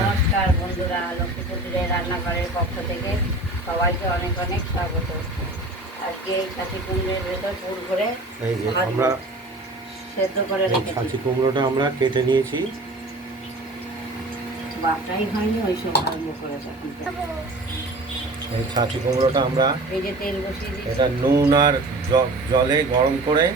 নমস্কার বন্ধুরা, লক্ষ্মীপুরের রান্নাঘরের পক্ষ থেকে সবাইকে অনেক অনেক স্বাগত। আজকে এই ছাঁচি কুমড়োর ভেতর পুর ভরে এই যে আমরা সেদ্ধ করে রেখেছি। ছাঁচি কুমড়োটা আমরা কেটে নিয়েছি, বাটাই হয়নি, ওই সব আরম্ভ করেছে। এই ছাঁচি কুমড়োটা আমরা এই যে তেল বসিয়ে দিয়েছি, এটা নুন আর জলে গরম করে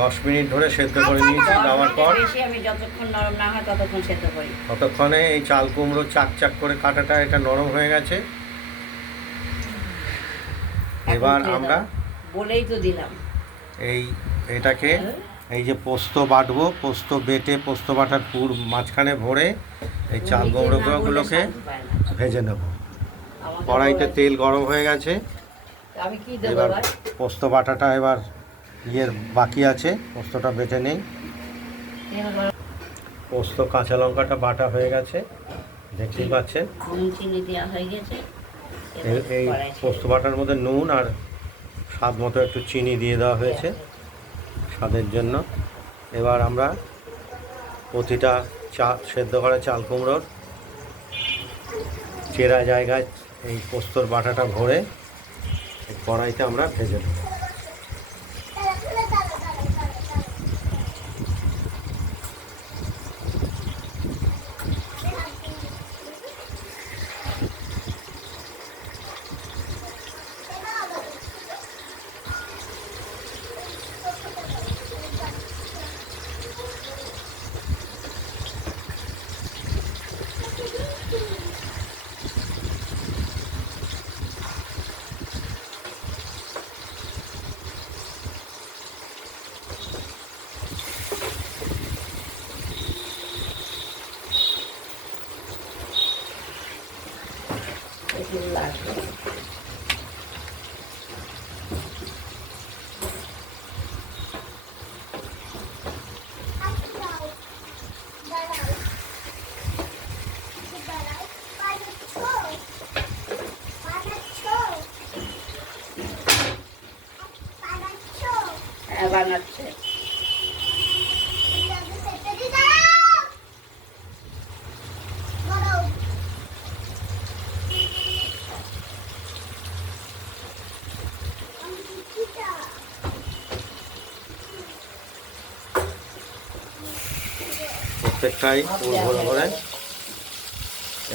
10 মিনিট ধরে সেদ্ধ করে নিয়েছি। দেওয়ার পর আমি যতক্ষণ নরম না হয় ততক্ষণ সেদ্ধ করি। ততক্ষণে এই চাল কুমড়ো চাক চাক করে কাটাটা এটা নরম হয়ে গেছে। এবার আমরা বলেই তো দিলাম এটাকে এই যে পোস্ত বাটবো, পোস্ত বেটে পোস্ত বাটার পুর মাঝখানে ভরে এই চাল কুমড়োগুলোকে ভেজে নেব। কড়াইতে তেল গরম হয়ে গেছে। আমি কি দেব এবার পোস্ত বাটাটা এবার বাকি আছে, পোস্তটা বেটে নেই। পোস্ত কাঁচা লঙ্কাটা বাটা হয়ে গেছে, দেখতেই পাচ্ছেন। চিনি দেওয়া হয়ে গেছে। এই পোস্ত বাটার মধ্যে নুন আর স্বাদ মতো একটু চিনি দিয়ে দেওয়া হয়েছে স্বাদের জন্য। এবার আমরা প্রতিটা সেদ্ধ করা চাল কুমড়োর চেরা জায়গায় এই পোস্তর বাটাটা ভরে কড়াইতে আমরা ভেজে নেব। বানাচ্ছে প্রত্যেকটাই পুর ভরে ভরে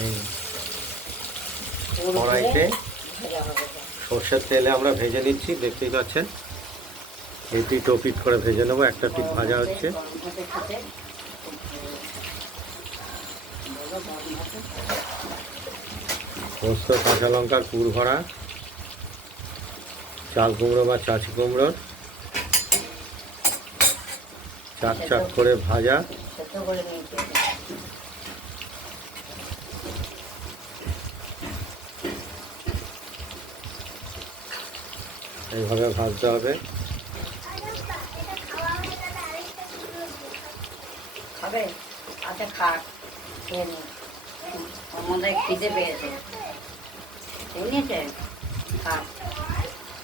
এই কড়াইতে সর্ষের তেলে আমরা ভেজে নিচ্ছি, দেখতেই পাচ্ছেন। এই পিঠ ও পিঠ করে ভেজে নেবো। একটা পিঠ ভাজা হচ্ছে। পোস্ত কাঁচা লঙ্কার পুর ভরা চাল কুমড়ো বা ছাঁচি কুমড়োর চাক চাক করে ভাজা। এইভাবে ভাজতে হবে। খাবে? আচ্ছা খাক, খেয়ে নি। আমাদের খিদে পেয়েছে, শুনেছে? খাক।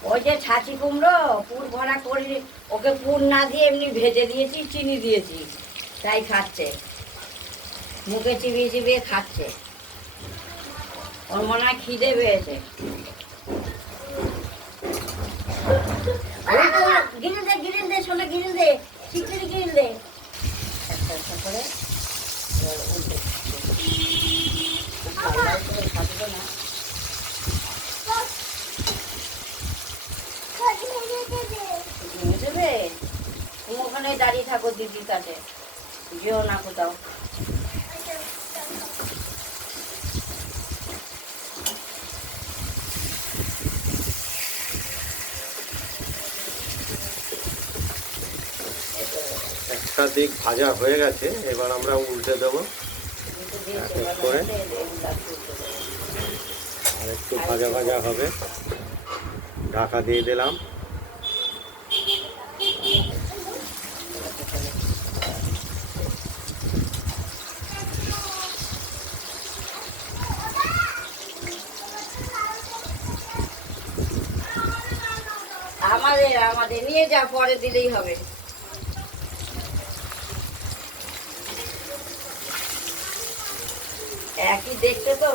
ওই যে ছাঁচি কুমড়ো পুর ভরা করে, ওকে পুর না দিয়ে এমনি ভেজে দিয়েছি, চিনি দিয়েছি, তাই খাচ্ছে। মুখে চিবিয়ে চিবিয়ে খাচ্ছে। ওর মনে হয় খিদে পেয়েছে। গিরিল দে, গিরিল দে, শোনা গিরিল দে, শিগগিরি গিরিল দে। একটা একটা করে উল্টে থাকবে না। দেবে, তুমি ওখানে দাঁড়িয়ে থাকো দিদির কাছে, যেও না কোথাও। একটা দিক ভাজা হয়ে গেছে, এবার আমরা উল্টে দেবো করে। আর একটু ভাজা ভাজা হবে, ঢাকা দিয়ে দিলাম। আমাদের নিয়ে যা, পরে দিলেই হবে। একই দেখতে তো।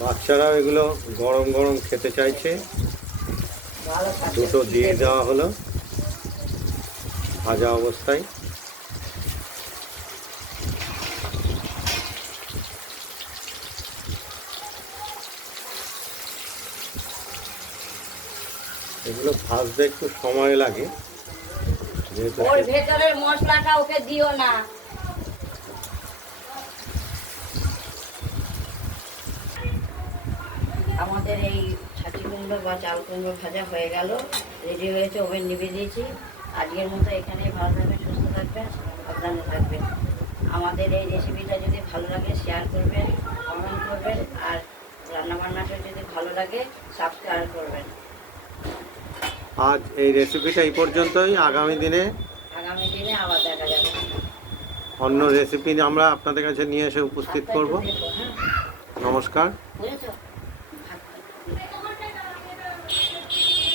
বাচ্চারাও এগুলো গরম গরম খেতে চাইছে, ভালো থাকবে। দুটো দিয়ে দেওয়া হলো ভাজা অবস্থায়। এগুলো ভাজতে একটু সময় লাগে, যেহেতু ওর ভেতরের মশলাটা ওকে দিও না। আমাদের এই ছাঁচি কুমড়ো বা চাল কুমড়ো ভাজা হয়ে গেল, রেডি হয়েছে, ওভেন নিভিয়ে দিয়েছি। আজকের মতো এখানেই ভালো থাকবেন, সুস্থ থাকবেন, সাবধানে থাকবেন। আমাদের এই রেসিপিটা যদি ভালো লাগে শেয়ার করবেন, কমেন্ট করবেন, আর রান্নাবান্নাটা যদি ভালো লাগে সাবস্ক্রাইব করবেন। আজ এই রেসিপিটা এই পর্যন্তই। আগামী দিনে আগামী দিনে আবার দেখা যাবে। অন্য রেসিপি আমরা আপনাদের কাছে নিয়ে এসে উপস্থিত করব। ভাতটা একটু দেখো, হ্যাঁ, নমস্কার। বুঝেছো? ভাতটা